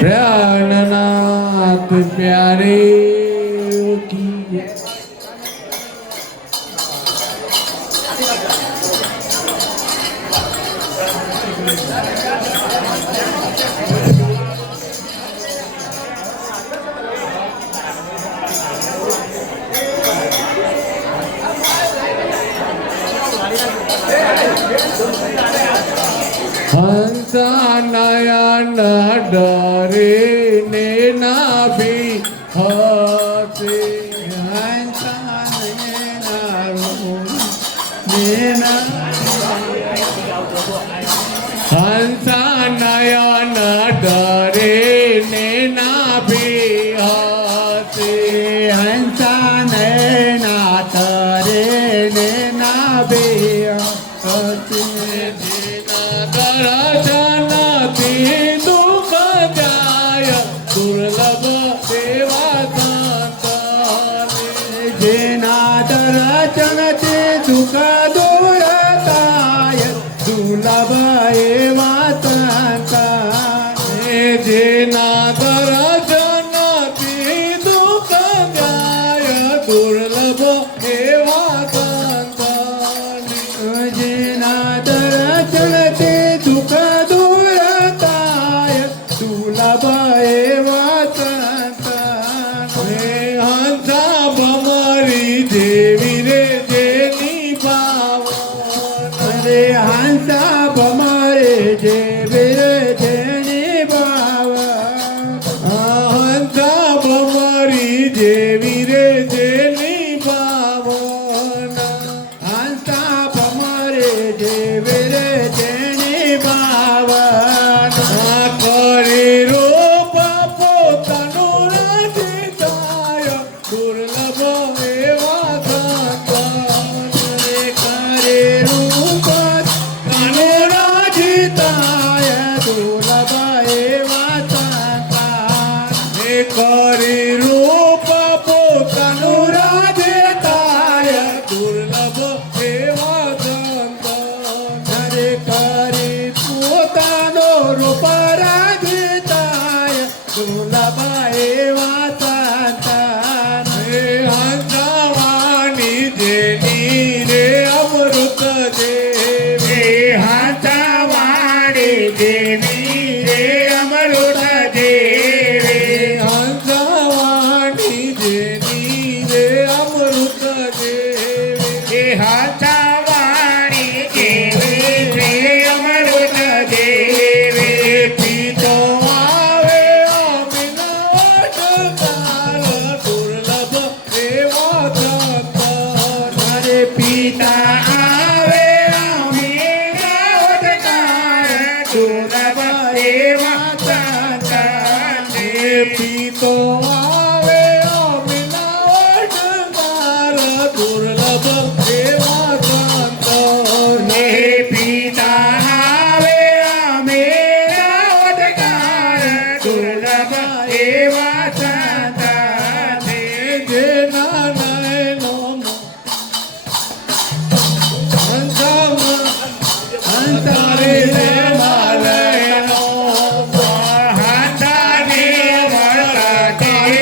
प्राणनाथ प्यारे की हंसा नयन डरे ने नाभि हसे हंसा हंसा नयन डरे ने नाभि हसे हंसा नयन डरे ने नाभि हसे दर्शन दुख जाय दुर्लभ देवा संताने जेना दर्शन दुख दूरताय दुर्लभ एवा संताने जेना दर्शन दुख जाय दुर्लभ एवा संताने जेना दर्शन दुख दूरताय दुर्लभ एवा संताने हंसा भमरी देवी रे जेनी पावन रे हंसा भमरे देवी रे जेनी पावन हंसा भमरी देवी रे जेनी पावन हंसा भमरे देवी रे जेनी पावन करे रूप पोताનું રાજીતાય દુર્લભ એવા સંતાને કરે રૂપ પોતાનું રાજીતાય દુર્લભ એવા સંતાને કરે રૂપ પોતાનું રાજીતાય દુર્લભ એવા સંતાને કરે પોતાનો રૂપ રાજીતાય દુર્લભ એવા સંતાને હંસાવાની જેની રે અમૃત દેવી હંસાવાની જેની રે અમૃત દેવી હંસાવાની જેની રે અમૃત દેવી હંસાવાની જેની રે અમૃત દેવી પીતો આવે અમિનાટ કાલ દુર્લભ એવા સંતાને પિતા આવે અમિનાટ કાલ દુર્લભ એવા સંતાને પીતો આવે અમિનાટ કાલ દુર્લભ એવા સંતાને પિતા આવે અમિનાટ કાલ દુર્લભ એવા સંતાને જેના નયનો હંસારે માલયનો હંસાને મળતા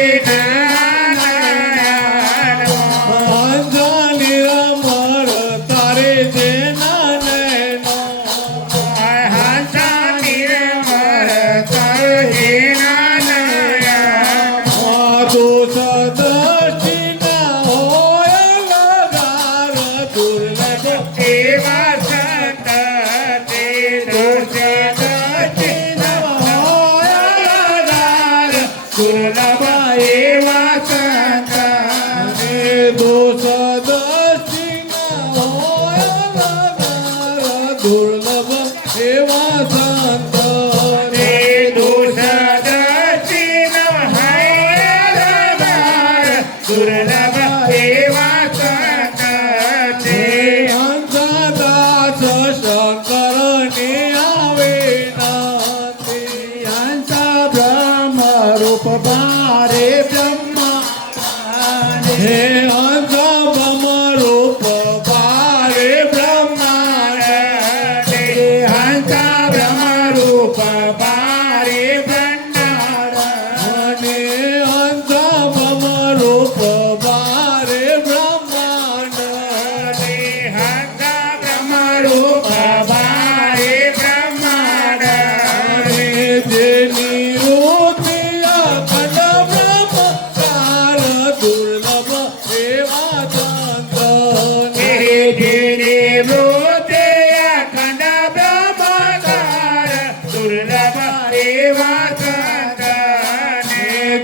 એવા સંતને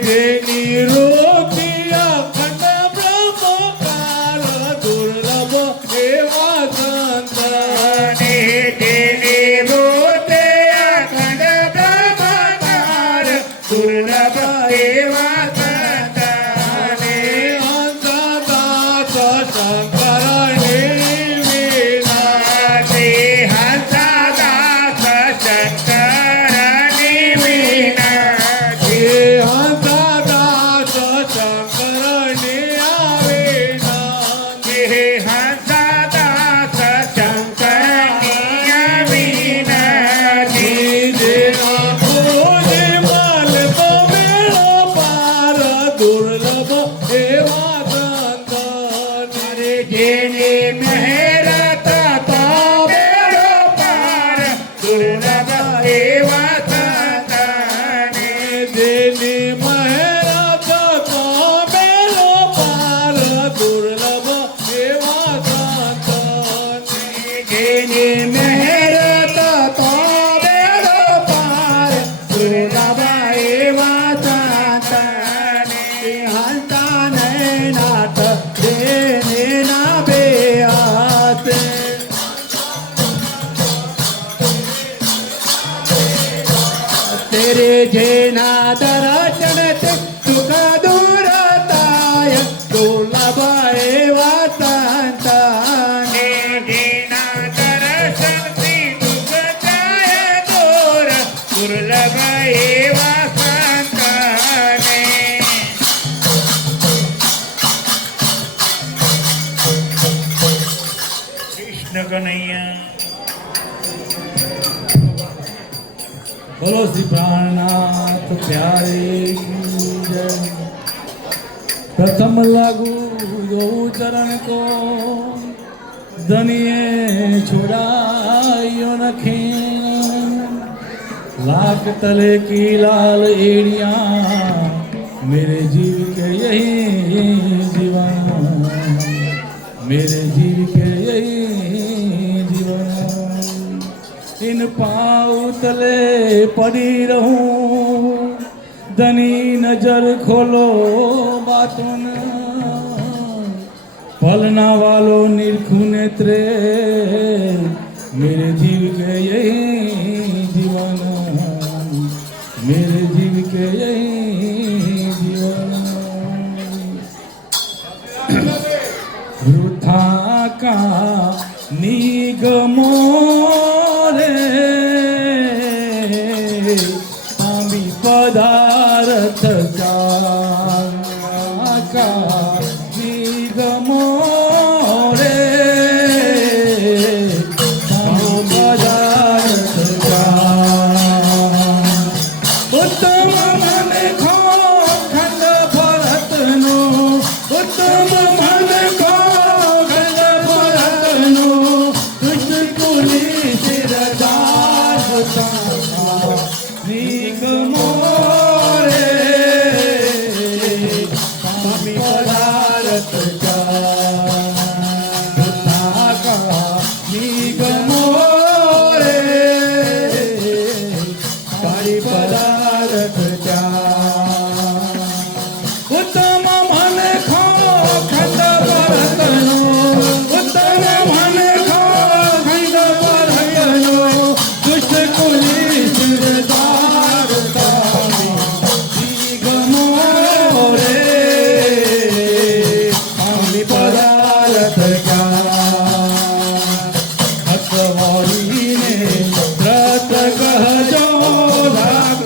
જેની રોકી અખંડ બ્રહ્મકાર દુર્લભ એવા સંતને જેની રોતે અખંડ બ્રહ્મકાર દુર્લભ એવા સંતને હંસદાસ શંકરને વિનાશે હંસદાસ શંકરની વિનાશે હંસદાસ શંકરની આવે નાશે હંસદાસ શંકરની આવે નાશે જેના ભોજે માલ મેળો પાર દુર્લભ એવા સંતને જેની મહેરત તો મેળો પાર દુર્લભ એવા સંતને જેની મહેરત તો મેળો પાર દુર્લભ એવા સંતને જેની મહેરત તો મેળો પાર દુર્લભ એવા સંતને હંતા નાથ દેને ના બે હાથે तेरे जेना दर्शन ते सुख दूर ताय दुर्लभ एवा संतने जेना दर्शन से दुख जाय दूर दुर्लभ एवा संतने कृष्ण कन्हैया बोलो श्री प्राणनाथ प्यारे की जय। प्रथम लागू यो चरण को धनिए छुड़ाइयो नखे लाख तले की लाल एड़िया मेरे जीव के यही जीवन मेरे जीव के यही जीवन इन पाँव तले पड़ी रहूं धनी नजर खोलो बातों न पलना वालो निरखू नेत्रे मेरे जीव के यही जीवन मेरे जीव के यही जीवन वृथा का निगमो आम्ही पदार्थ का निगमो रे आम्ही पदार्थ का उत्तम मन खो खंड भरतनो उत्तम मन खो खंड भरतनो दुष्ट कुली सिरदार निगमो रे स्वामी पदार्थ का निगमो रे स्वामी पदार्थ का उत्तम मन खो खंड भरतनो उत्तम मन खो खंड भरतनो दुष्ट कुली सिरदार निगमो रे स्वामी पदार्थ का हसवारी ने व्रत कहजो राग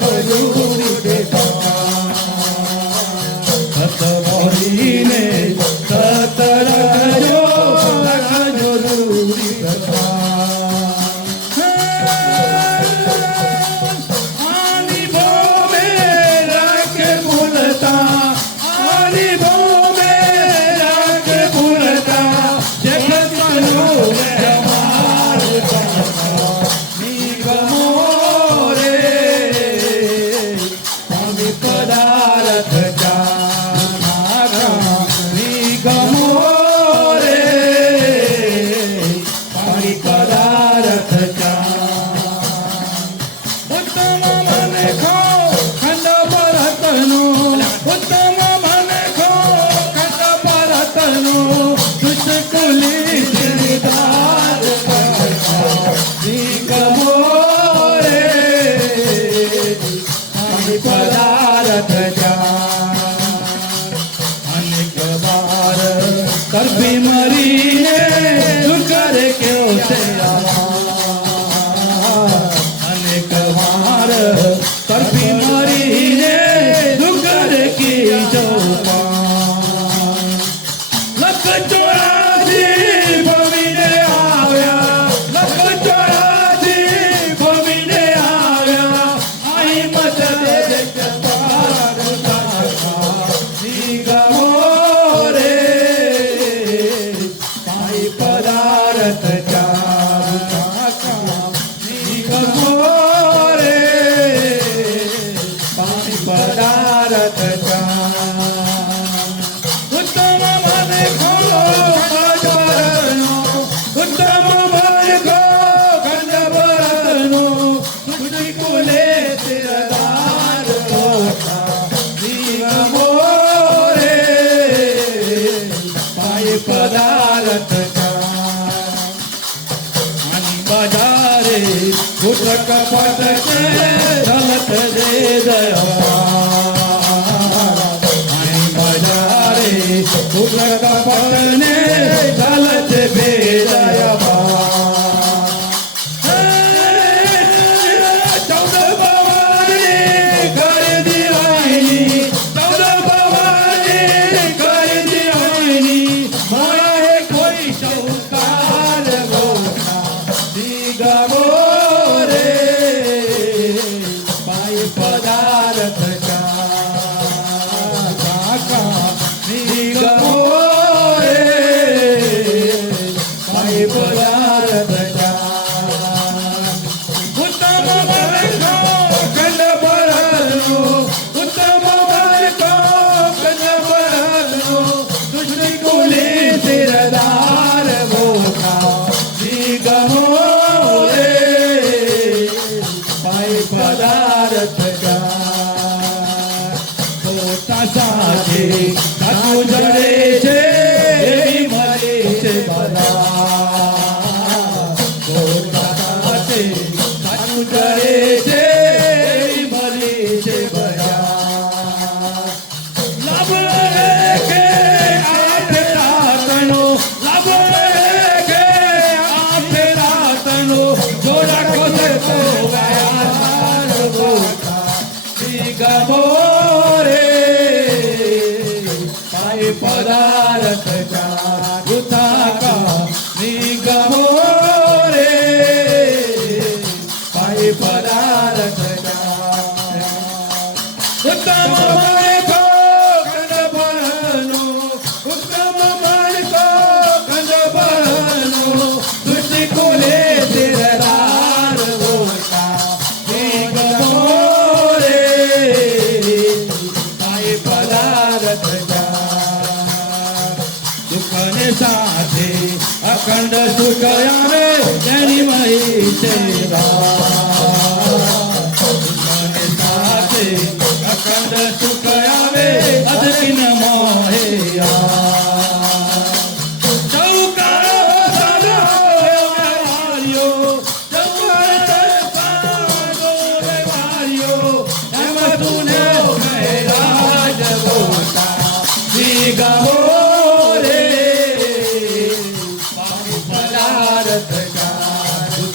બરફી મારીને ડુંગર કી ચોપાન લખ ચોરાજી ભમીને આવ્યા લખ ચોરાજી ભમીને આવ્યા અહીં મત દે જપાર ગમો રે પાઈ પદાર્થ ચારુ કાકા ગમો રે પાઈ પદાર્થ ઉત્તમ મને ખોલો ખંડબરનો ઉત્તમ મને ખો ખંડબરનો તુજી કુલે તિરદાર ગમો રે પાઈ પદાર્થ બજારે ગુટક પટ છે ચલત દે બજારે ગુટક પટને ચલત બે ચૌદ ભવાની ખરીદી આઈની ચૌદ ભવાની ખરીદી આઈની મારે કોઈ ચૌકાર ગમો રે પાઈ પદાર્થ કાકા ગમો રે પાઈ પદાર્થ ઉત્તમ બરકો ખંડ બરનો ઉત્તમ બરકો ખંડ બરનો દુષ્ટિ કુલે તિરદાર મોટા ગમો પદાર્થ પોતા સાથે સાચું જડે છે એવી મળે છે બધા પોતા સાથે સાચું જડે છે એવી મળે છે બધા લાભ કે આઠ રાતનો લાભ કે આઠ રાતનો જોડા ખોદે તો ગમો રે પાઈ પદાર્થ ચારુ કાકા ગમો રે પાઈ પદાર્થ ઉત્તમ માણકો ખંડબરનો ઉત્તમ માણકો ખંડબરનો દુષ્ટિ કુલે તિરદાર મોટા ગમો દુઃખને સાથે અખંડ સુખ આવે તેની મહી છે દુઃખને સાથે અખંડ સુખ આવે અધકીન મોહે ગમો રે પાઈ પદાર્થ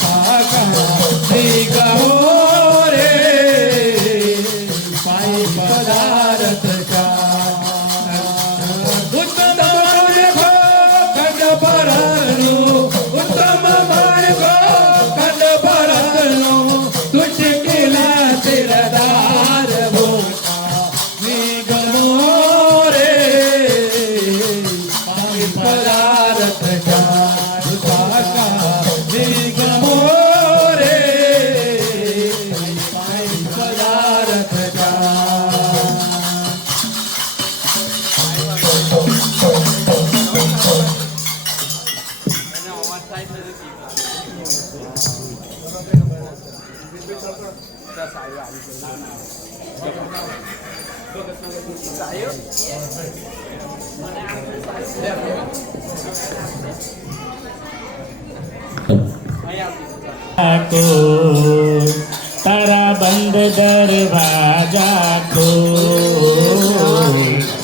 કાકા ગમો રે પાઈ પદાર્થ ઉત્તમ માણકો ખંડબરનો ઉત્તમ માણકો ખંડબરનો તુજ કિલા તિરદાર મોટા ગમો રે પાઈ પદાર્થ કાકા ગમો રે પાઈ પદાર્થ को तारा बंद दरवाजा को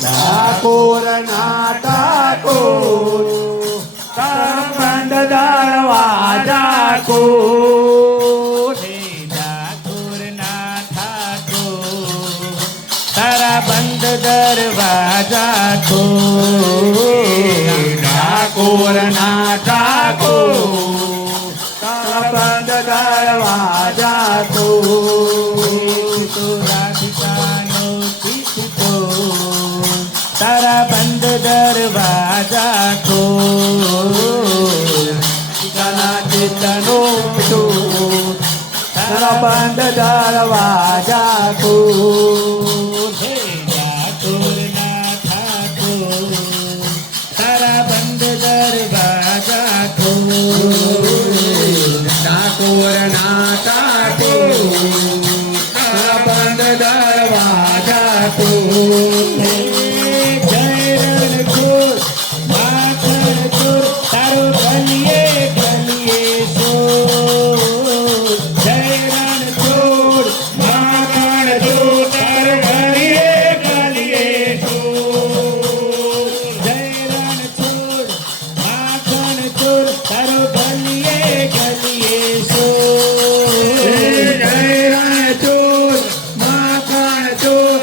ઠાકોર ના ઠાકોર બંધ દરવાજા કો ઠાકોર ના ઠાકોર તારા બંધ દરવાજા ખો ઠાકોર ના ઠાકોર તારા બંધ દરવાજા ખો તો રાધિકાનો ચિત્તો તારા બંધ દરવાજા ખો તારા ચિત્તનો તો તારા બંધ દરવાજા ખો હે ઠાકોર ના ઠાકોર તારા બંધ દરવાજા ખો ઠાકોર ના ઠાકોર તારા બંધ દરવાજા ખો જય રણછોડ માખણ ચોર તારો ગલીએ ગલીએ શોર જય રણછોડ માખણ ચોર તારો ગલીએ ગલીએ શોર જય રણછોડ માખણ ચોર તારો ગલીએ ગલીએ શોર જય રણછોડ માખણ ચોર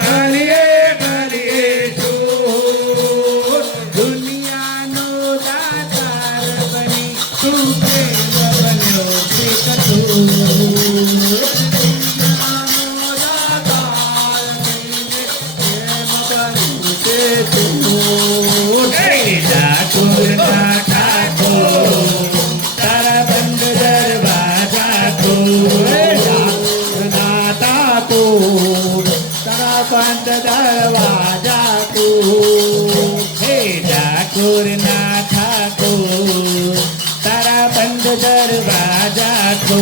ગલીએ ગલીએ ચોર દુનિયાનો દાતાર બની તું પ્રેમ બન્યો છે કઠોર ઠાકોર ના ઠાકોર તારા બંધ દરવાજા ખો ના ઠાકોર તારા બંધ દરવાજા ખો હે ઠાકોર ના ઠાકોર તારા બંધ દરવાજા ખો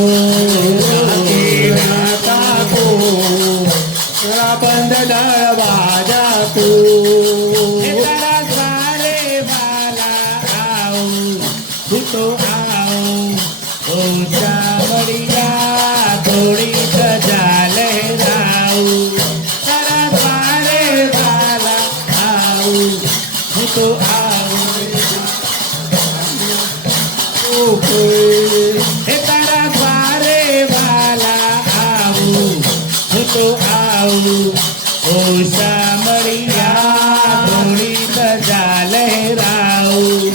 ના ઠાકોર તારા બંધ દરવાજા ખો હે તારા દ્વારે વાલા આવું તું તો આવું ઓ ચામડિયા થોડી સજા લહેરાવું તારા દ્વારે વાલા આવું હું તો આવું હે તારા દ્વારે વાલા આવું હું તો આવું ઓ સામળિયા થોડી સજા લહેરાવું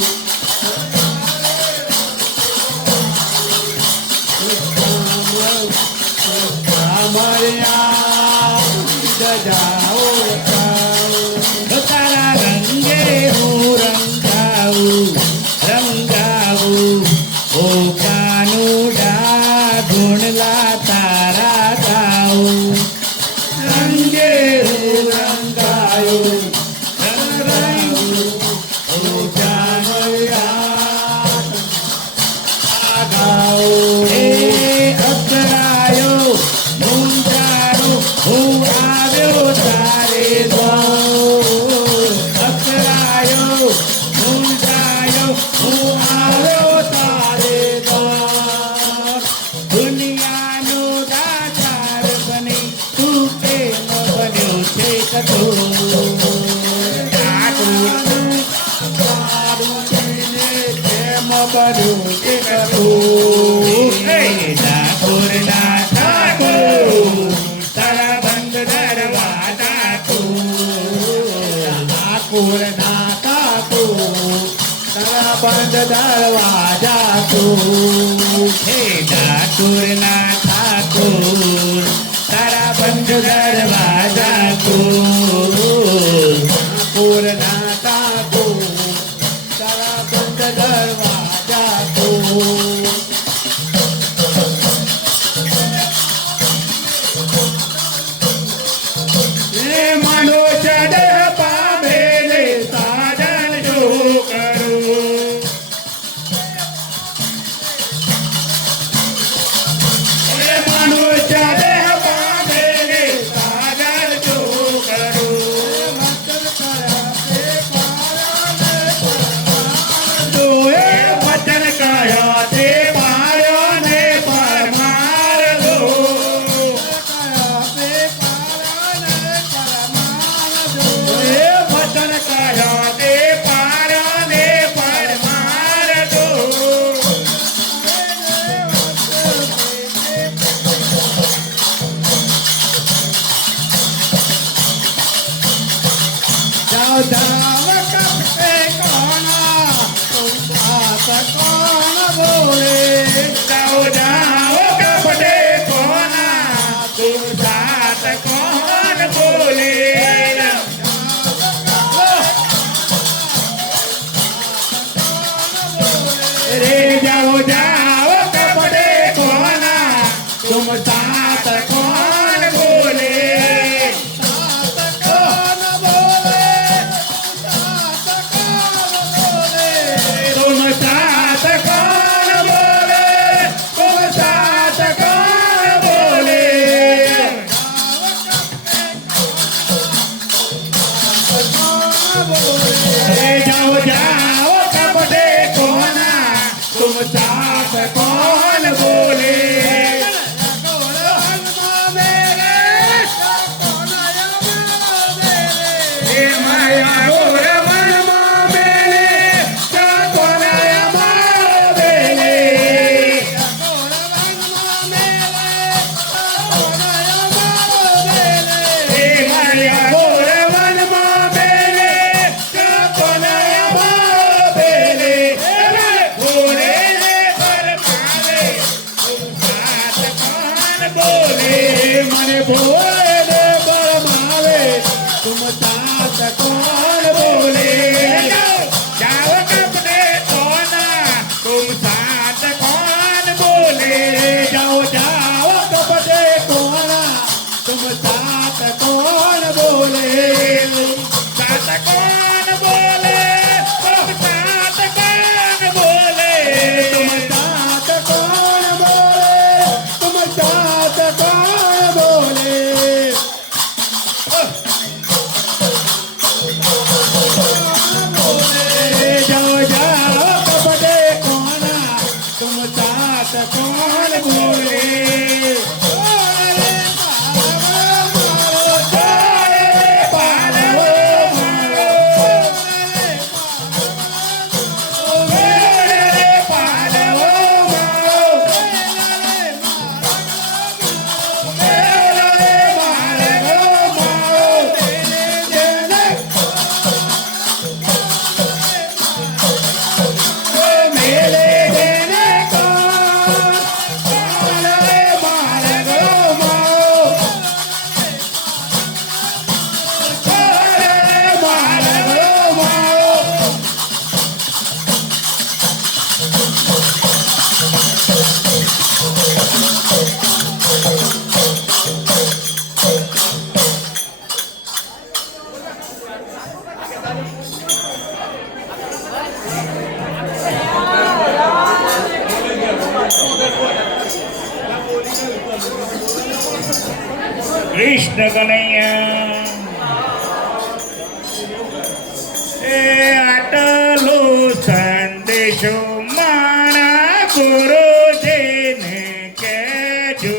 તારા રંગે હું રંગાવું ઓ કાનુડા ગુણલા તારા ગાઉં રંગે હું રંગાયું ઓ કાનુડા હે અકળાયો મુંજારો હું આવ્યો તારે દ્વારે અકળાયો મુંજાયો હું આવ્યો તારે દ્વાર દુનિયાનો દાતાર બની તું પ્રેમ બન્યો છે કઠોર ઠાકોર ના ઠાકોર તારા બંધ દરવાજા ખો ઠાકોર ના ઠાકોર તારા બંધ દરવાજા ખો હે ઠાકોર ના ઠાકોર તારા બંધ દરવાજા ખો ઠાકોર ના ઠાકોર તારા બંધ દરવાજા ખો મનુષ્ય દેહ પામેલે સાધન જો કરું મનુષ્ય દેહ પામેલે સાધન જો કરું जाओ कपड़े कोना तुम साथ कौन बोले जाओ जाओ कपड़े कोना तुम साथ कौन बोले रे जाओ जाओ कपड़े कोना तुम साथ कौन बोले साथ कौन बोले तुम साथ कौन बोले तुम साथ कौन बोले रे जाओ जाओ कपड़े कोना तुम साथ कौन बोले हे माया और मन मेरे कोना मारो बेले हे माया और मन मेरे कोना मारो बेले भोले पर पाले तुम साथ कौन बोले मन भोले पर मावे तुम साथ कौन बोले जाओ कपड़े कोना तुम साथ कौन बोले जाओ जाओ कपड़े कोना तुम साथ कौन बोले साथ कौन बोले तुम साथ कौन बोले तुम साथ कौन बोले तुम साथ कौन बोले जाओ जाओ कपड़े कोना तुम साथ कौन बोले કૃષ્ણ કનૈયા એ આટલો સંદેશો મારા ગુરુજીને કહેજો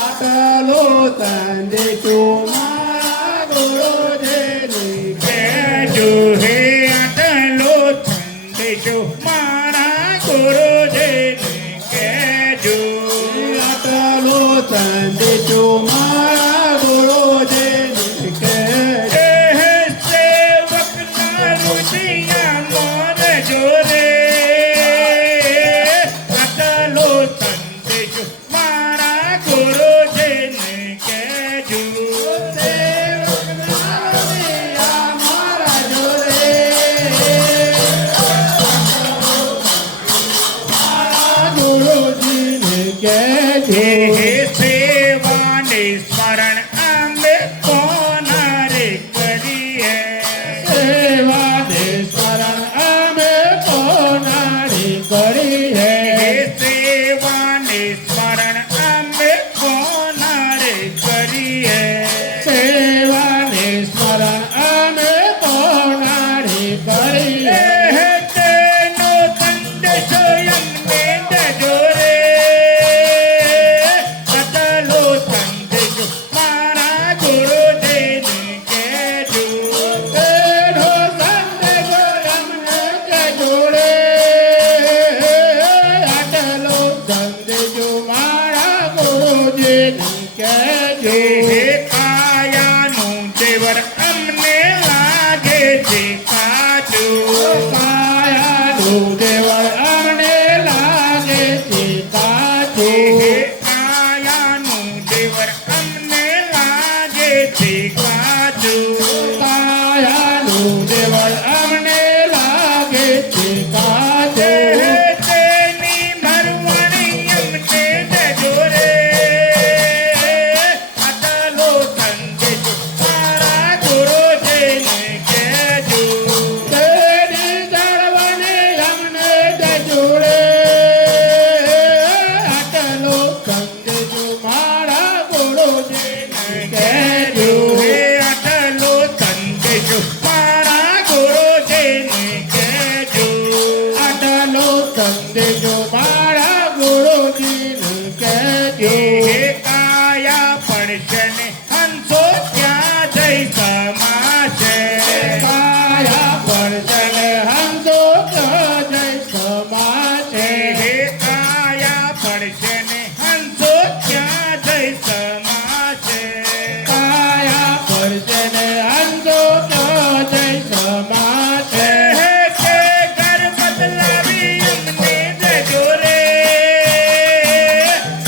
આટલો સંદેશો મારા ગુરુજીને કહેજો હે આટલો સંદેશો મારા ગુરુજીને કહેજો આટલો સંદેશો મારા ગુરુજીને કહેજો. સેવકના રુચિયા મોર જોરે આટલો સંદેશો મારા ગુરુજીને કહેજો મારા જોડે ગુરુજીને કહેજો. હે સેવાને સ્મરણ અમે કોના રે કરીએ સેવાને સ્મરણ અમે કોનારી કરીએ. હે સેવાને સ્મરણ અમે કોના રે કરીએ સેવાને સ્મરણ અમે કોનારી કરીએ. તેનો સંદેશો અમને દેજો રે આટલો સંદેશો છે કાચું. કાયાનું દેવળ અમને લાગે છે કાચું. તેની મરવણી અમને દેજો રે. આટલો સંદેશ મારા ગુરુજીને કહેજો. તેની જળવણી અમને દેજો રે. આટલો સંદેશો મારા ગુરુજીને કહેજો. હે આટલો સંદેશ મારા ગુરુજીને કહેજો. આટલો સંદેશો મારા ગુરુજીને કહેજો. હે કાયા પડશે ને હંસો ત્યાં જઈ સમાશે. કાયા પડશે હંસો જય સમાશે. હે કાયા પડશે ને હંસો ત્યાં જઈ સમાશે. કાયા પડશે હંસો જય સમાશે. હે કે ઘર બદલાવી અમને દેજો રે.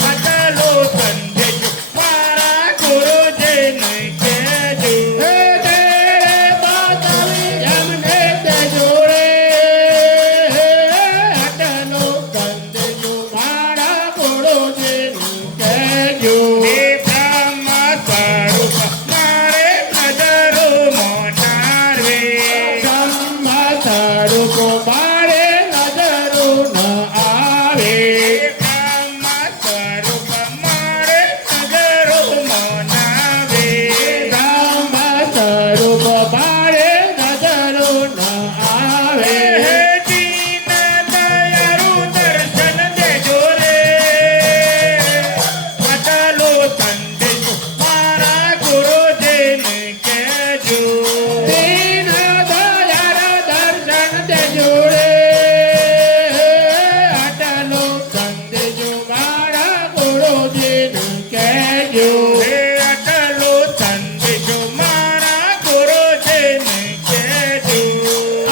આટલો સંદેશ મારા ગુરુજીને કહેજો. હે તેરે બતાવી અમને દેજો રે. આટલો સંદેશો મારા ગુરુજીને કહેજો. હે બ્રહ્મ સ્વરૂપ મારે નજરો મોનારવે. બ્રહ્મ સ્વરૂપ મારે નજરો ન આવે. બ્રહ્મ સ્વરૂપ મારે નજરો મોનાવે. બ્રહ્મ સ્વરૂપ મારે નજરો ન આવે. હે દીન દયાળુ દર્શન દેજો રે. આટલો સંદેશ મારા ગુરુજીને કહેજો. દીન દયાળ દર્શન દેજો રે. આટલો સંદેશો મારા ગુરુજીને કહેજો. હે આટલો સંદેશ મારા ગુરુજીને કહેજો.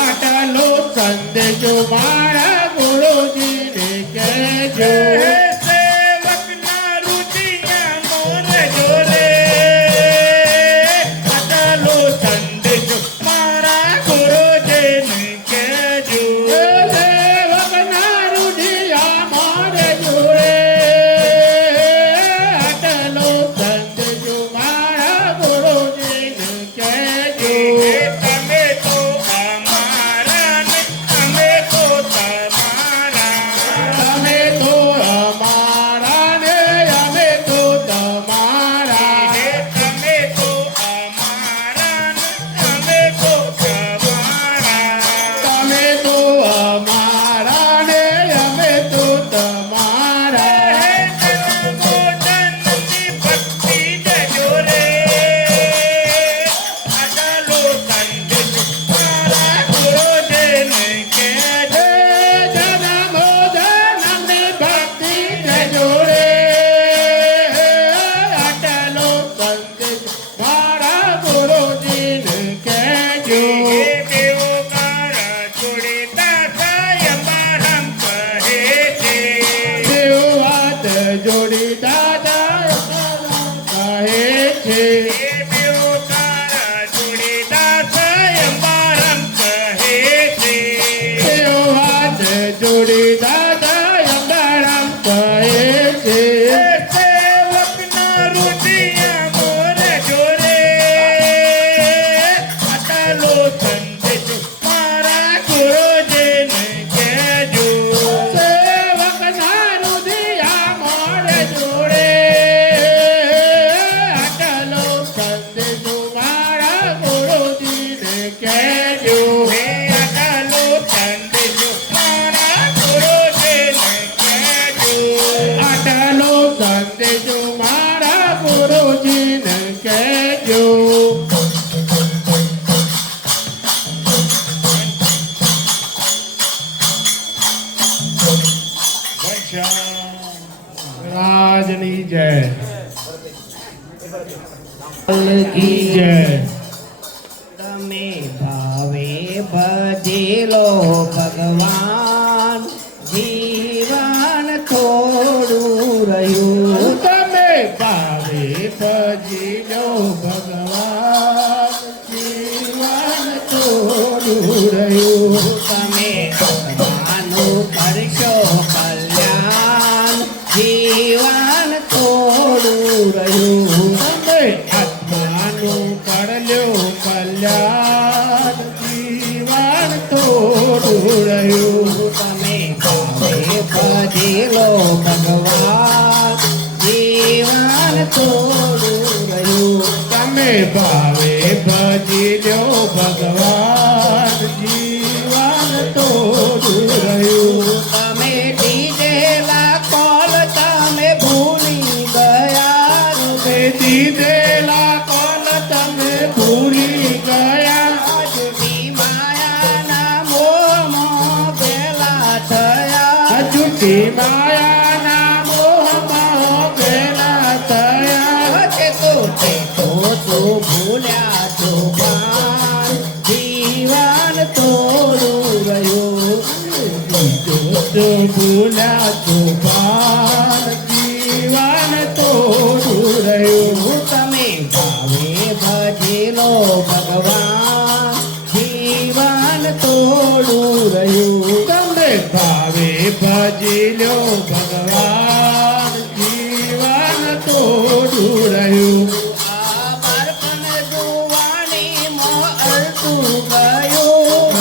આટલો સંદેશો મારા ગુરુજીને કહેજો. હે સેવકના રુચિયા મોરજો રે. આટલો સંદેશ મારા ગુરુજીને કહેજો. સેવકના રૂઢિયા મારે જોડે. આટલો સંદેશો મારા ગુરુજીને કહેજો. હે તમે તો અમારા ને અમે તો તમારા. તમે તો અમારા ને અમે તો તમારા. હે તમે તો અમારા ને અમે તો તમારા. તમે તો અમારા ને અમે તો તમારા. હે જન્મોજન્મની ભક્તિ દેજો રે. આટલો સંદેશ મારા ગુરુજીને કહેજો. જનમો જનમની ભક્તિ દેજો રે. આટલો સંદેશ મારા ગુરુજીને કહેજો. હે દેવો મારા જોડે દાદા અમારામ કહે છે. દેવ વાત જોડી દાદા કહે છે. હે દેવો તારા જોડે દાદા અમારામ કહે છે. દેવ વાત જોડી દાદા અંબારામ કહે છે. હે સેવકના રુચિયા મોરજો રે. આટલો સંદેશ મારા ગુરુજીને કહેજો. સેવકના રુધિયા મોરે જોડે. આટલો સંદેશો મારા ગુરુજીને કહેજો. હે આટલો સંદેશ મારા ગુરુજીને કહેજો. આટલો સંદેશો મારા ગુરુજીને કહેજો. રાજની જય. કી જય. તમે ભાવે ભજેલો ભગવાન જીવન થોડું રહ્યું તમે ભાવે ભજી લો ભગવાન જીવન થોડું રહ્યું તમે આત્માનું કરશો કલ્યાણ જીવન થોડું રહ્યું તમે આત્માનું કરલ્યો કલ્યાણ જીવન થોડું રહ્યું તમે ભાવે ભજી લો ભગવાન જીવન થોડું રહ્યું તમે ભાવે ભજી લો ભગવાન જીવન થોડું રહ્યું તમે દીધેલા કોલ તમે ભૂલી ગયા તે દીધેલા કોલ તમે ભૂલી ગયા આજની માયાના મોહમાં પેલા થયા જુટી માયાના મોહમાં પેલા થયા તે તો ભૂલ્યા તો પાન જીવન તોડું રહ્યું તો ભૂલ્યા તો પાર જીવન થોડું રહ્યું તમે ભાવે ભજેલો ભગવાન જીવન તોડું રહ્યું તમે ભાવે ભજી લો ભગવાન જીવન થોડું રહ્યું આ બાળપણ જુવાનીમાં અડધું ગયું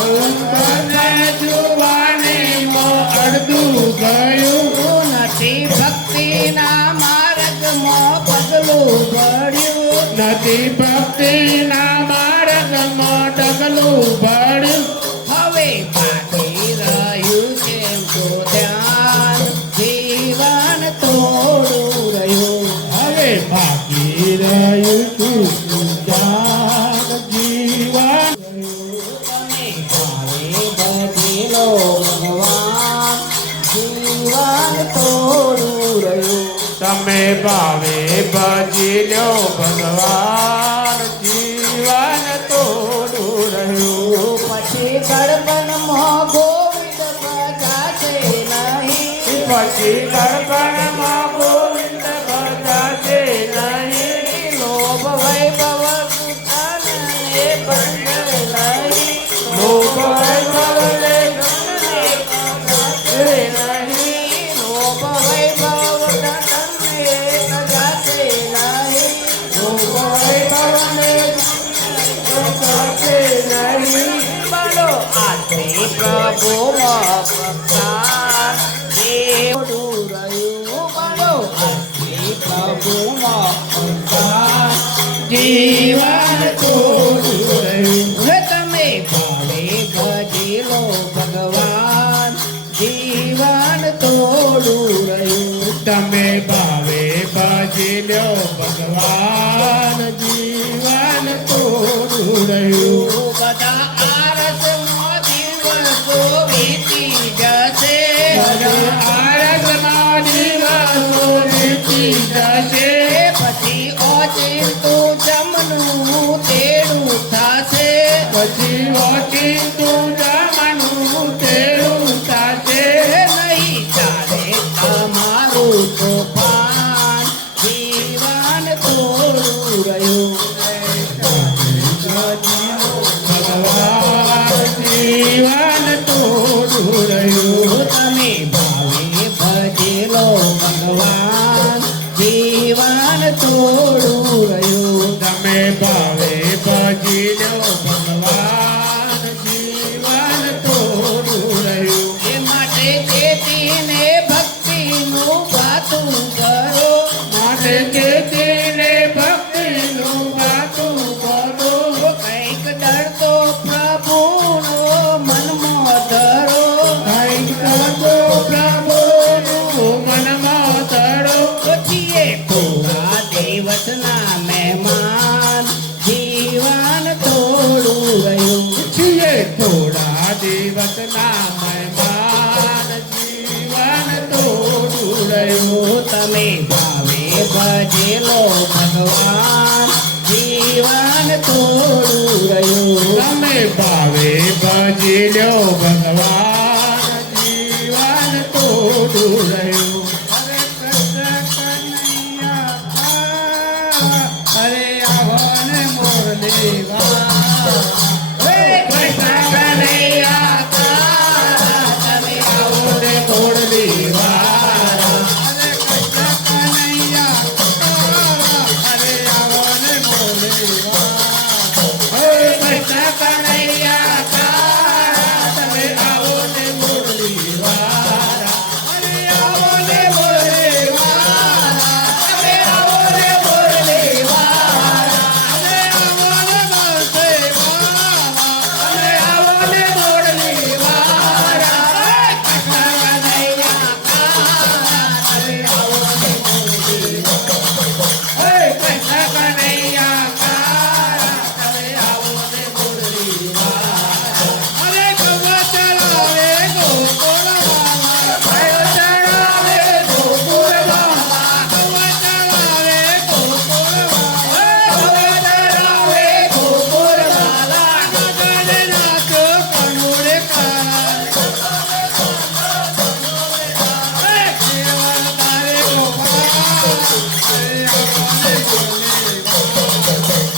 મને જુવાનીમાં અડધું ગયું નથી ભક્તિના માર્ગમાં પગલું ભર્યું નથી ભક્તિના માર્ગમાં ડગલું ભળ્યું હવે બાકી રહ્યું કેમ તો ધ્યાન જીવન તોડું રહ્યું હવે બાકી રહ્યું તું જાન જીવન તમે ભાવે ભજેલો ભગવાન જીવન તોડું રહ્યું તમે ભાવે ભજી લો ભગવાન જીવન થોડું રહ્યું પછી ગડબડમાં ગોવિંદ ભજાશે નહીં પછી ગણપણમાં ગોવિંદ ભજાશે નહીં લોભ વૈભવ સુખાને બંધ નહીં લોભ વૈભવને ગણને નહીં લોભ વૈભવ ધનને કજાશે નહીં લોભ વૈભવને ગણશે નહીં બોલો આતે પ્રભુમાં પ્રસાદ દેવડું રહ્યું બોલો આતે પ્રભુમાં પ્રસાદ જીવન થોડું રહ્યું હે તમે ભાવે ભજેલો ભગવાન જીવન તોડું રહ્યું તમે ભાવે ભજી લો ભગવાન જીવન થોડું રહ્યું બધા આરસમાં દિવસો વીતી જશે આરસમાં દિવસો વીતી જશે પછી ઓચિંતું જમનું તેડું થશે પછી ઓછી તું જમનું તેરું થશે નહીં ચાલે તમારું તોફાન જીવન તોડું રહ્યું ભગવાન જીવન થોડું રહ્યું તમે ભાવે ભજેલો ભગવાન જીવન તોડું રહ્યું તમે ભાવે ભજી લો ભગવાન જીવન થોડું રહ્યું એ માટે ચેતીને ભક્તિનું વાતું કરો માટે ચેતીને ભક્તિનું વાતું કરો કંઈક ડર તો પ્રભુનો મનમાં ધરો કંઈક કરતો પ્રભુનું મનમાં ધરો છીએ પૂરા દિવસના મહેમાન જીવન તોડું રહ્યું છીએ થોડા દિવસના મહેમાન જીવન થોડું રહ્યું તમે ભાવે ભજેલો ભગવાન જીવન તોડું રહ્યું તમે ભાવે ભજી લો ભગવાન જીવન થોડું રહ્યું હરે કૃષ્ણ કનૈયા ને મુરલી વાળા હે કૃષ્ણ કનૈયા તારા તમે આવો ને મુરલી વાળા અરે કૃષ્ણ કનૈયા તારા અરે આવો ને મુરલી વાળા હે કૃષ્ણ કનૈયા તારા તમે આવો ને મુરલી વાળા અરે આવો ને મુરલી વાળા તમે આવો ને મુરલી વાળા અરે આવો ને મુરલી વાળા તમે આવો ને મુરલી વાળા હે કૃષ્ણ કનૈયા તારા તમે આવો ને મુરલી વાળા હે કૃષ્ણ કનૈયા તારા તમે આવો ને મુરલી વાળા અરે ગવા ચલાવે ગોકુળ વાળા ભયો ચડાવે ગોકુળ વાળા ગવા ચલાવે ગોકુળ વાળા ભયો ચડાવે ગોકુળ વાળા ગગને નાચો કનુડે કાળા હે કેવળ તારે ગોપાલ અરે આવને બોલે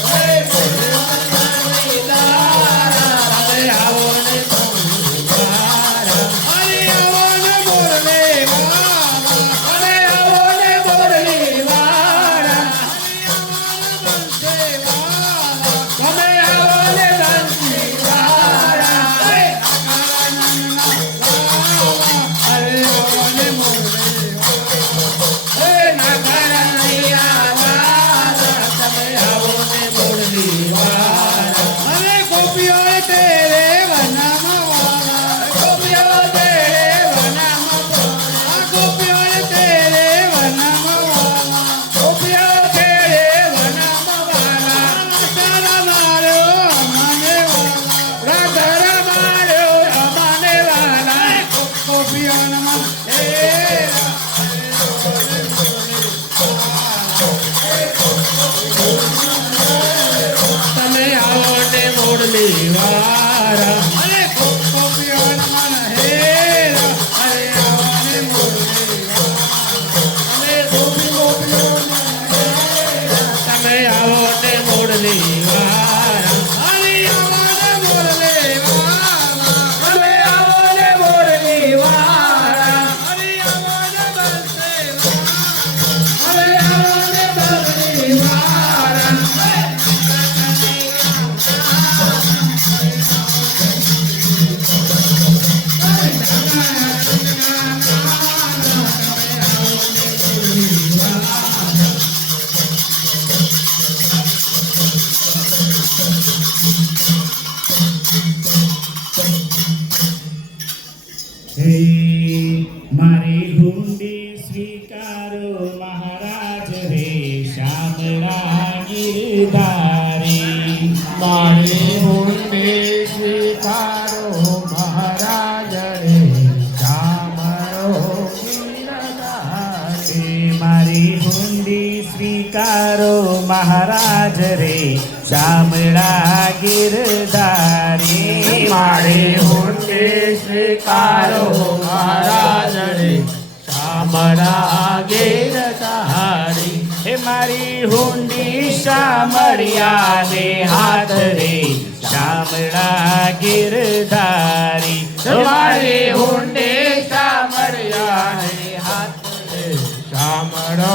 હે મુરલી વાળા અરે આવને બોલે તમે આવો ને મુરલી વાળા તમે આવને બંસી વાળા હે નાગરૈયા વાળા તમે આવો ને મુરલી વાળા અરે ગોપીઓ તેરે વનમાં વાળા ગોપીઓ તેરે વનમાં આ ગોપીઓ તેરે વનમાં વાળા ગોપીઓ તેરે વનમાં વાળા તારા માર્યો અમને વાળા રાધા રમાડ્યો અમાને વાળા ગોપીઓ નમઃ હે તમે આવો ને મુરલી વાળા અરે ગોપીઓ નમઃ હે અરે આવને મુરલી તમે ગોપીઓ તમે આવો ને મુરલી વાળા અરે આવને મુરલી વાળા તમે આવો ને મુરલી વાળા અરે આવને બંસી તમે આવો ને મુરલી વાળા હે મારી હુંડી સ્વીકારો મહારાજ રે શામળા ગિરધારી મારી હુંડે સ્વીકારો મહારાજ રે ચામરો હે મારી હુંડી સ્વીકારો મહારાજ રે શામળા ગિરધારી મારી હુંડે સ્વીકારો મહારાજ રે ચામડા ગેરધારી હે મારી હુંડી શામળિયાને હાથ રે શામળા ગિરધારી મારી હુંડે ચામડિયાને હાથ રે ચામડો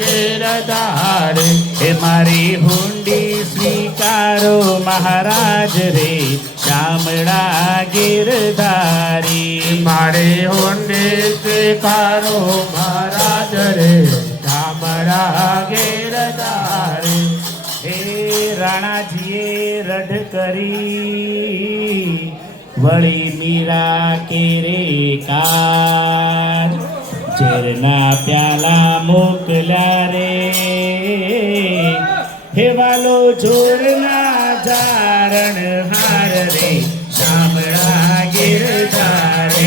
ગેરધારી હે મારી હુંડી સ્વીકારો મહારાજ રે શામળા ગિરધારી મારે હુંડે સ્વીકારો મહારાજ રે ચામડા ગેરધારી હે રાણાજીએ રઢ કરી વળી મીરા કેરે કાર ઝેરના પ્યાલા મોકલ્યા રે હે વાલો જોરના જારણ હાર રે શામળા ગિરધારે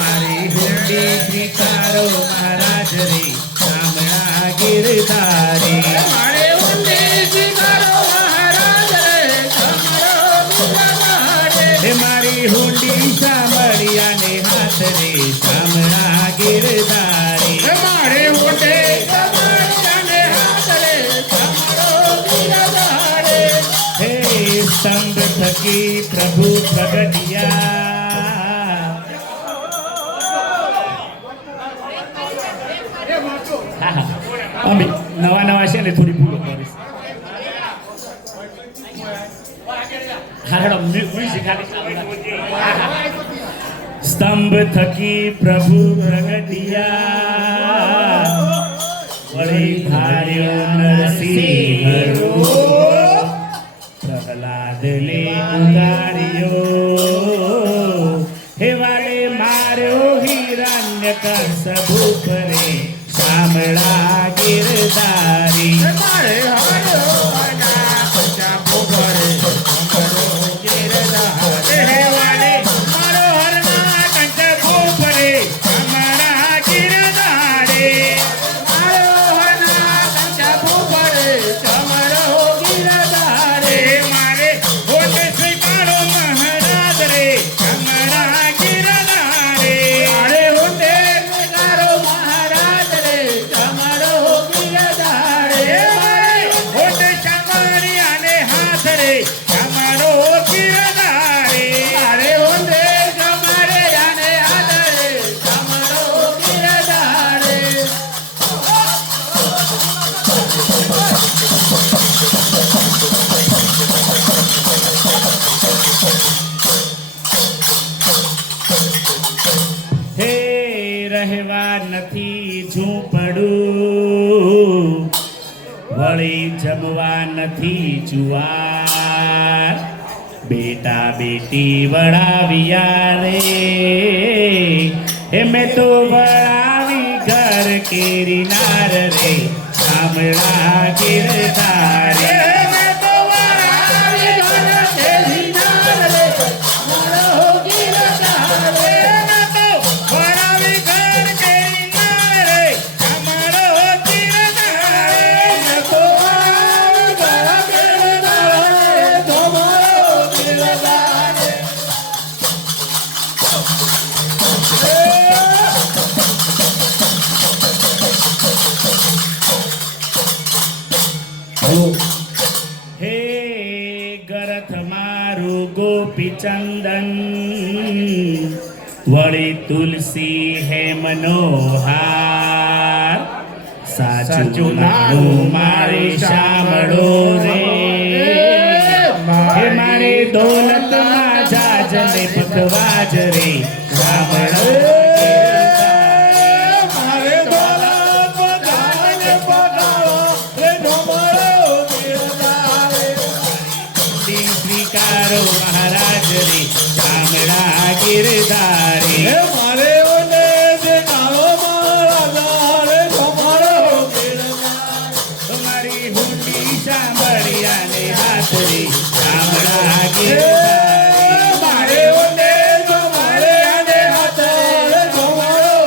મારી હુંડી સ્વીકારો મહારાજ રે શામળા ગિરધારે હે મારી હુંડી શામળિયાને હાથ રે શામળા ગિરધારે थकी प्रभु प्रगटिया અમે નવા નવા છે ને થોડી ભૂલો કરીશ स्तंभ थकी प्रभु प्रगटिया वળી धार्यो नरसिंह प्रहलाद ले उगार्यो हे वाले मार्यो हिरण्य कसबु परे शामळा गिरधारी મારે હારો આના પચા પોગરે રહેવા નથી ઝૂંપડું વળી જમવા નથી જુવાર બેટા બેટી વળાવ્યા રે એ મેં તો વળાવી ઘર કેરી નાર રે શામળા ગિરધારી हे गरथ मारू गोपी चंदन वળી तुलसी है मनोहार साचू नाणु मारे शामळो रे हे मारे दौलत मा जाजने पखवाज रे शामळो महाराज रे शामळा गिरधारी મારે ઓલે જે નાવો મારા રે તમારો तुम्हारी हुंडी शामળિયા ने हाथ रे शामળા गिरधारी મારે ઓલે જો મારે આને હાથ રે તમારો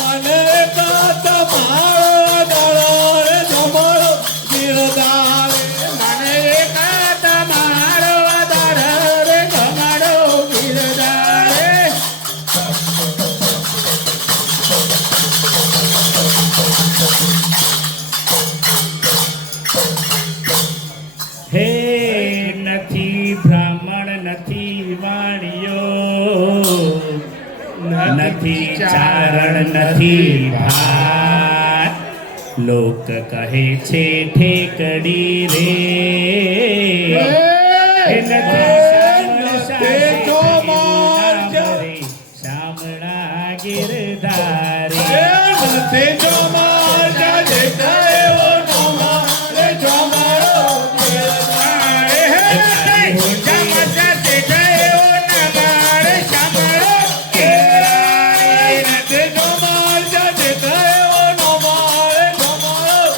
મને કાત મારો દાડો રે તમારો ગિરધાર મને કાત મારો દાડો રે તમારો ગિરધાર हे નથી બ્રાહ્મણ નથી વાણિયો નથી ચારણ નથી ભાત લોક કહે છે ઠેકડી રે હે નથી શામળા ગિરધારી તે જો માર જાજે કયો નો મારે જો મારો તે જો માર જાજે કયો નો મારે જો મારો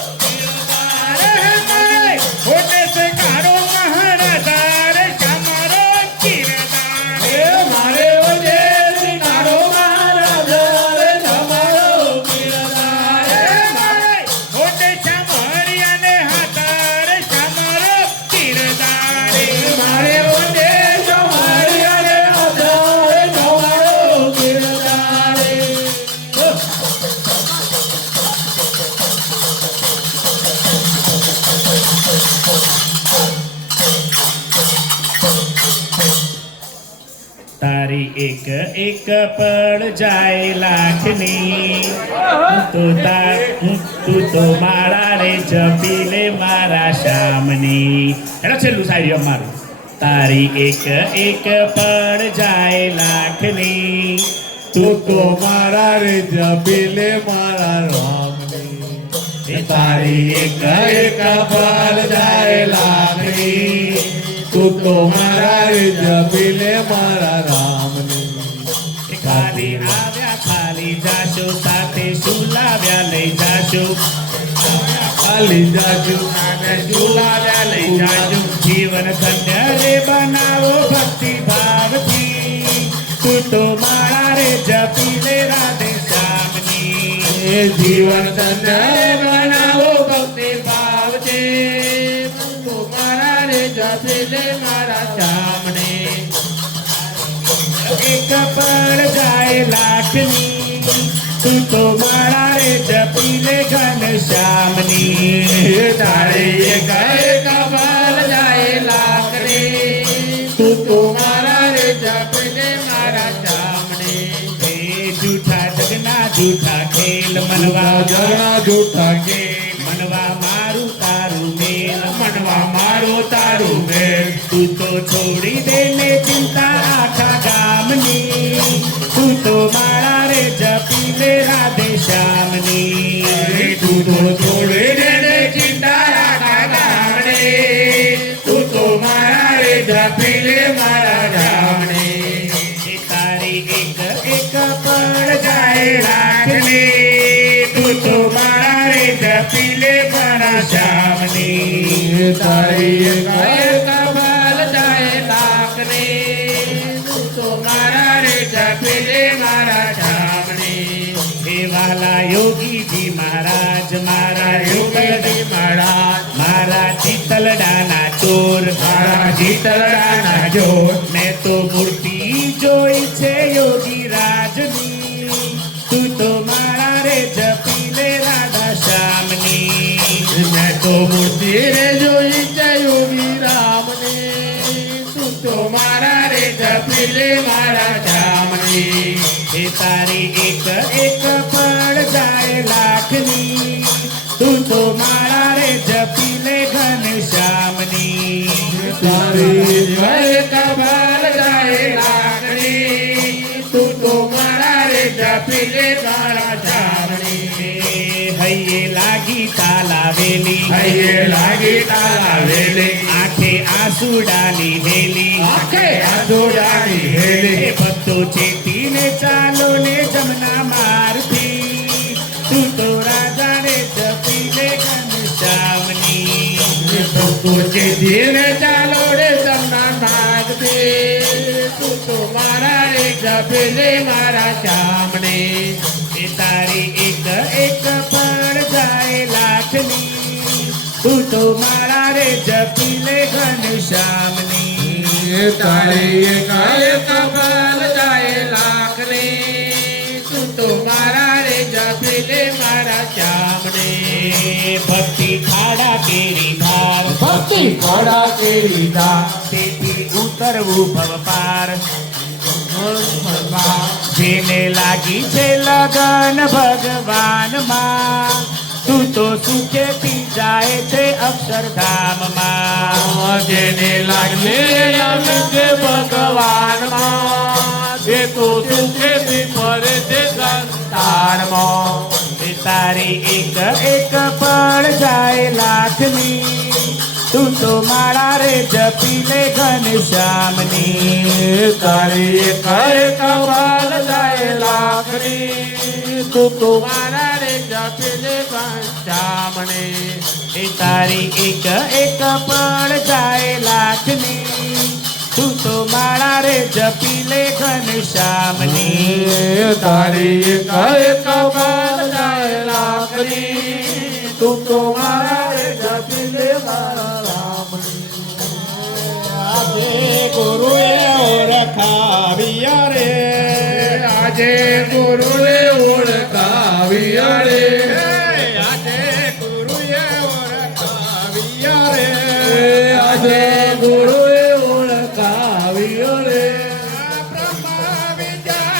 એ મારે ઓજે સિનારો મારા રે તમારો ગિરધાર મારે ઓજે જો મારી આને હાથ રે તમારો ગિરધાર એક પળ જાય લાખની તું તો મારા રે જપી લે મારા શ્યામની. એનો છેલ્લું સાહેબ અમારું. તારી એક એક પળ જાય લાખની તું તો મારા રે જપી લે મારા રામની. તારી એક એક પળ જાય લાખની તું તો મારા રે જપી લે મારા રામની. ખાલી આવ્યા ખાલી જાશો સાથે શું લાવ્યા લઈ જાશો. ખાલી જાજુ અને શું લાવ્યા લઈ જાશો. જીવન ધન્ય રે બનાવો ભક્તિ ભાવથી તું તો મારા રે જપી લે રાધે શ્યામની. એ જીવન ધન્ય બનાવો ભક્તિ ભાવથી તું તો મારા રે જપી લે મારા શ્યામની. એક પળ જાય લાખની તું તો મારા રે જપી લે ઘન શ્યામની. તારી એક એક પળ જાય લાખની તું તો મારા રે જપી લે મારા શ્યામની. હે જૂઠા જગના જૂઠા ખેલ મનવા જણા જૂઠા કે મનવા મારું તારું મેલ મનવા મારું તારું મેલ. તું તો છોડી દે ને ચિંતા આખા ગામની તું તો મારા રે જપી લે રાધે શ્યામની. તું તો છોડે ને ચિંતા આખા ગામની તું તો મારા રે જપી લે મારા શ્યામની. તારી એક એક પળ જાય લાખની તું તો મારા રે જપી લે મારા શ્યામની. તારી એક એક પળ જાય લાખની તું તો મારા રે જપી લે મારા શ્યામની. હે વાલા યોગીજી મહારાજ મારા યોગીજી મહારાજ મારા ચિતલડાના ચોર મારા ચિતલડાના ચોર. મેં તો મૂર્તિ જોઈ છે યોગી રાજની તું તો મારા રે જપી લે રાધા શ્યામની. મેં તો મૂર્તિ રે જોઈ છે યોગી રામની તું તો મારા રે જપી લે મારા શ્યામની. એ તારી એક એક પળ જાય લાખની તું તો મારા રે જપી લે ઘન શ્યામની. તારી એક પળ જાય લાખની તું તો મારા રે જપી લે મારા શ્યામની. હૈયે લાગી તાલાવેલી હૈયે લાગી તાલાવેલી આંખે આંસુડાની વેલી આંખે આંસુડાની વેલી. એ ભક્તો ચેતીને ચાલો ને જમના મારથી તું તો રાજા રે જપી લે ઘન શ્યામની. ભક્તો ચેતીને ચાલો રે જમના માર્ગથી તું તો મારા રે જપી લે મારા શ્યામની. એ તારી એક એક પળ જાય લાખની તું તો મારા રે જપી લે ઘન શ્યામની. તારી એક એક પળ જાય લાખની તું તો મારા રે જપી લે મારા શ્યામની. ભક્તિ ખાડા કેરી ધાર ભક્તિ ઘોડા કેરી દા તેથી ઉતરવું ભવ પાર. જેને લાગી છે લગન ભગવાનમાં તું તો સુખેથી જાય છે અક્ષરધામમાં. જેને લાગે છે ભગવાનમાં એ તો સુખેથી ફરે છે સંસારમાં. એ તારી એક એક પળ જાય લાખની તું તો મારા રે જપી લે ઘન શ્યામની. તારી એક એક પળ જાય લાખની તું તો મારા રે જપી લે શ્યામની. એ તારી એક એક પળ જાય લાખની તું તો મારા રે જપી લે ઘન શ્યામની. તારી એક એક પળ જાય લાખની તું તો મારા રે જપી લે મારા રામની. આજે ગુરુએ ઓળખાવ્યા રે આજે ગુરુએ ઓળખાવ્યા રે આજે ગુરુએ ઓળખાવ્યા રે આજે ગુરુએ ઓળખાવ્યા રે બ્રહ્મા વિદ્યા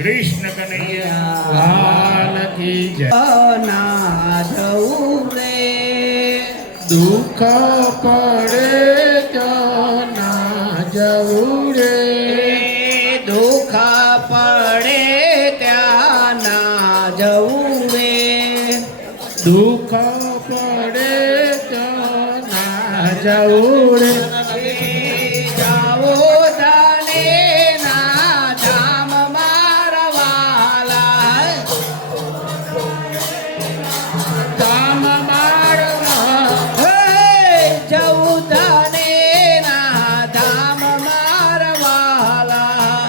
કૃષ્ણ કનૈયા લાલ કી જય. ના જવું રે દુઃખ પડે તો ના જવું રે. દુઃખ પડે ત્યાં ના જવું રે દુઃખ પડે તો ના જવું રે. જાવો તને ના ધામ મારા વાલા ધામ મારવા હે જવું તને ના ધામ મારા વાલા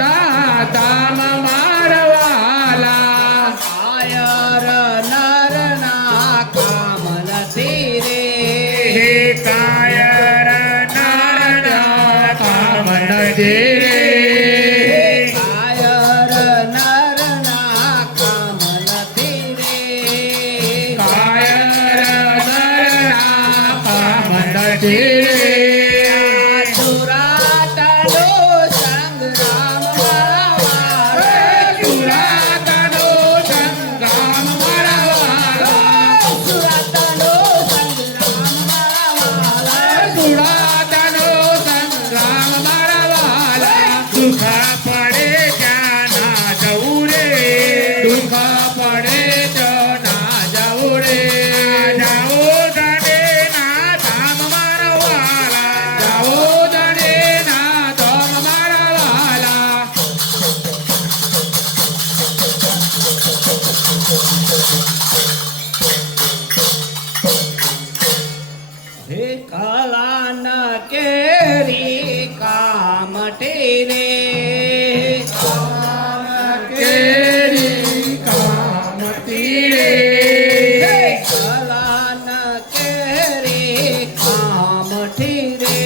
ના ધામ મારવાલા. આયર નર ના કામ નથી રે હે કાયર નારના કામ નથી રે. આયર નર ના કામ નથી રે કાયર નારના કામ નથી રે. સુરાતનો સંગ્રામ મારા સુરાતનો સંગ્રામ મારવાલા. સુરાતનો સંગ્રામ મારા સુરાતનો સંગ્રામ મારવાલા. દુઃખ પડે ત્યાં ના જવું રે. દુઃખ પડે તો ના જવું રે. જાઓ તને ના ધામ મારવાલા. જાઓ તને ના ધામ મારવાલા. હે કલાન કેરી કામટે રે કેરી કામતી રે. કલાન કેરી કામઠી રે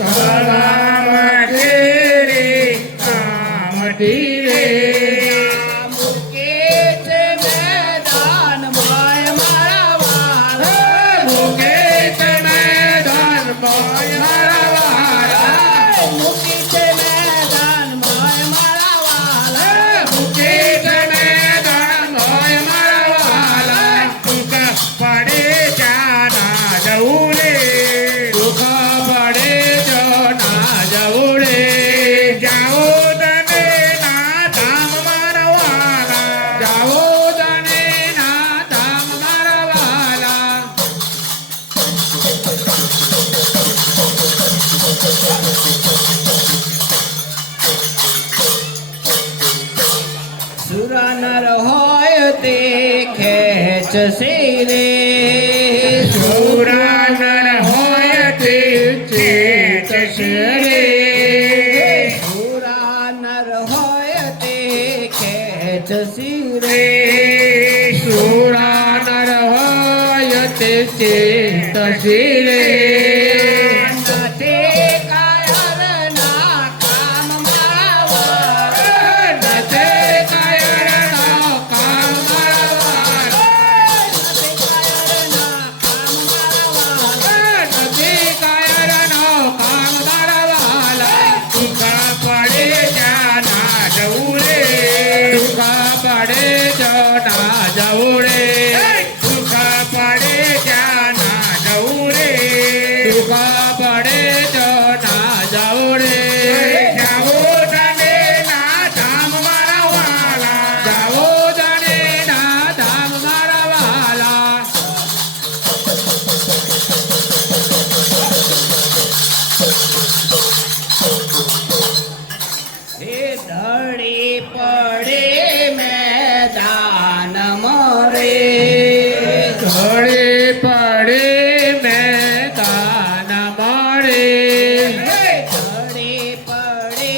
કલામ કેરી કામતી રે. મુકે છે મેદાન માય મારા વાલા મુકેશ મેદાન માય મારવાલા. મુકી છે મેદાન માય મારા વાલા મુકેશ મેદાન માય મારવાલા. દુઃખ પડે ત્યાં ના જવું રે. દુઃખ પડે તો ના જવું રે. જાઓ તને ના ધામ મારવાલા. જાઓ તને ના ધામ મારવાલા. સુરનર હોય તે ખેંચ રે સુરાનર હોય તે ચેતશે રે. સુરાનર હોય તે ખેંચ રે રે સુરાનર હોય તે ચેતશે રે. નથી કાયર ના કામ મારવા નથે કાયરનો કામ મારવાલા. નથી કાયર ના કામ મારવા નથી કાયરનો કામ મારવાલા. દુઃખ પડે ત્યાં ના જવું રે. દુઃખ પડે તો ના જવું રે. દુઃખ પડે ત્યાં ના જવું રે. દુઃખ પડે તો ના જવું રે. જાઓ તને ના ધામ મારવાલા. જાઓ તને ના ધામ મારવાલા. હે ધડી પડે મેદાન મરે ઘડે પડે મેદાન મળે. ધડી પડે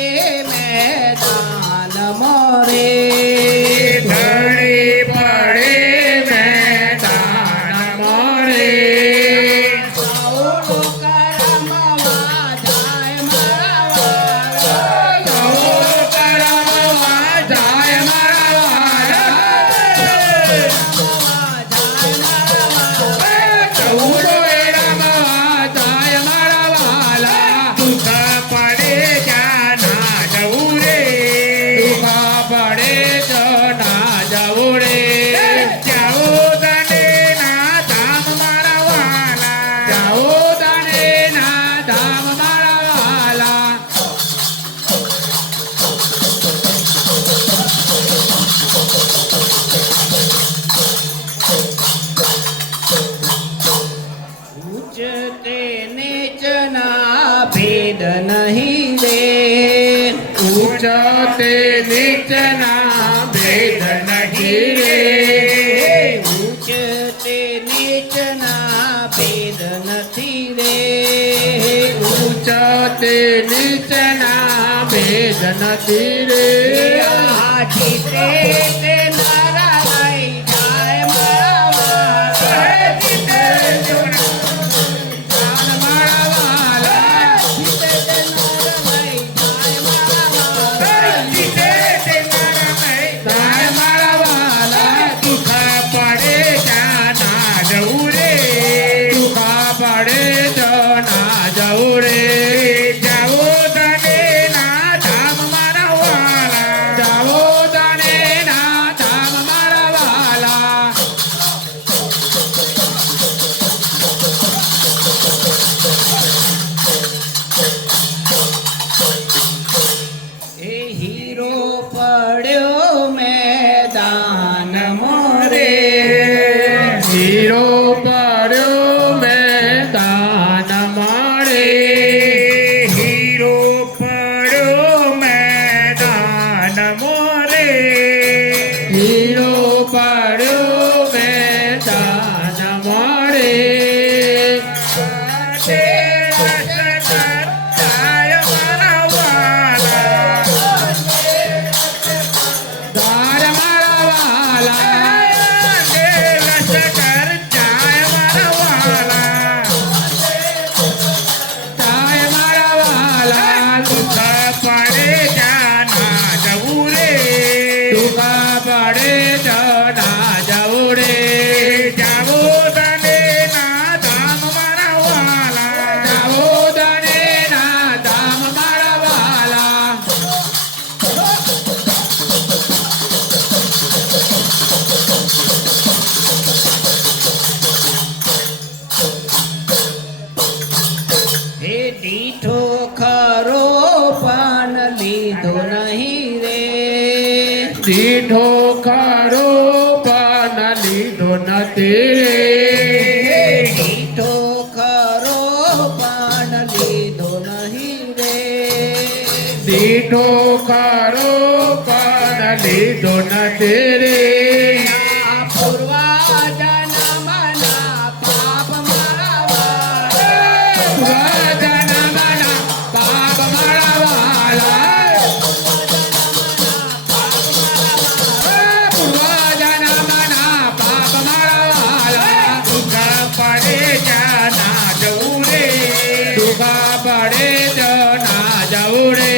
મેદાન મરે ઘડે પડે મેદાન મળે. સૌનો કરમવા જાય મારા વાલા. સૌ કરમવા ऊंचते नीचना भेद नहीं रे ऊंचते नीचना भेद નથી રે ऊंचते नीचना भेद नहीं रे જીતે તે નારા લઈ જાય મારા વાલા જીતે તે મારા વાલા જીતે તે નારા લઈ જાય મારા વાલા જીતે તે મારા લઈ જાય મારા વાલા દુઃખ પડે જાના જવું રે દુઃખ પડે તો ના જવું રે જાવો તને ના ધામ મારા વાલા જાવો તને ના ધામ મારા વાલા એ હીરો પડ્યો મેદાન મોરે હીરો પડ્યો મેદાન મળે હીરો પડ્યો મેદાન મોરે હીરો પડ્યો મેદાન મળે તાર મારા વાલા લશ્કર જાય મારા વાલા જાય મારા વાલા દુઃખ પડે જાના જવું રે દુઃખ પડે જાના જવું રે જાવો તને ના ધામ મારા વાલા જાવો તને ના ધામ મારા વાલા હે દીઠો ખરો પણ લીધો નહીં રે દીઠો ખરો પણ લીધો નથી રે દીઠો ખરો પણ લીધો નહીં રે દીઠો ખરો પણ લીધો નથી રે પૂર્વજન્મના પાપ મારા વાલા જન્મના પાપ મારા વાલા પૂર્વજન્મના પાપ મારા વાલા દુઃખ પડે જાના જવું રે દુઃખ પડે જાના જવું રે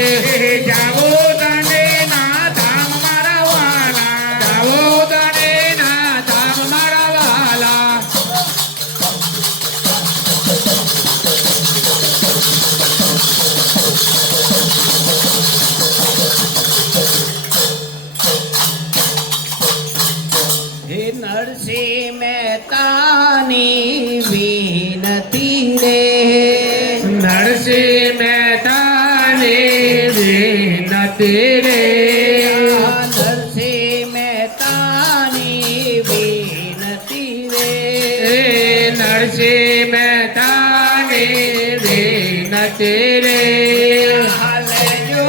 જાવો તને ના ધામ મારા વાલા જાવો તને ના ધામ મારા વાલા હે નરસિંહ મહેતાની વિનતી રે નરસિંહ મહેતાની વિનતી રે નરસિંહ મહેતાની વિનતી રે નરસિંહ મહેતાની વિનતી રે લેજો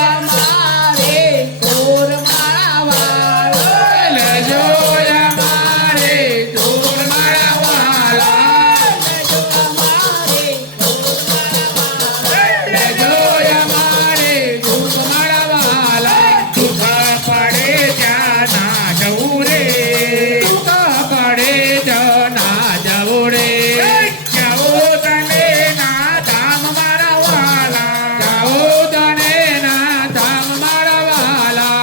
અમારે ચોર મારા વાલા લેજો અમારે દૂર મારા વાલા લેજો અમારે ચોર મારા લેજો અમારે દૂર મારા વાલા દુઃખ પડે જાના જવું રે દુઃખ પડે જાના જવું રે જાવો તને ના ધામ મારા વાલા જાવો તને ના ધામ મારા વાલા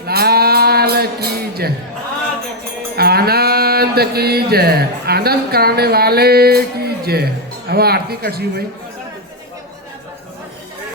लाल की जय आनंद की जय आनंद कराने वाले की जय अब आरती कशी भाई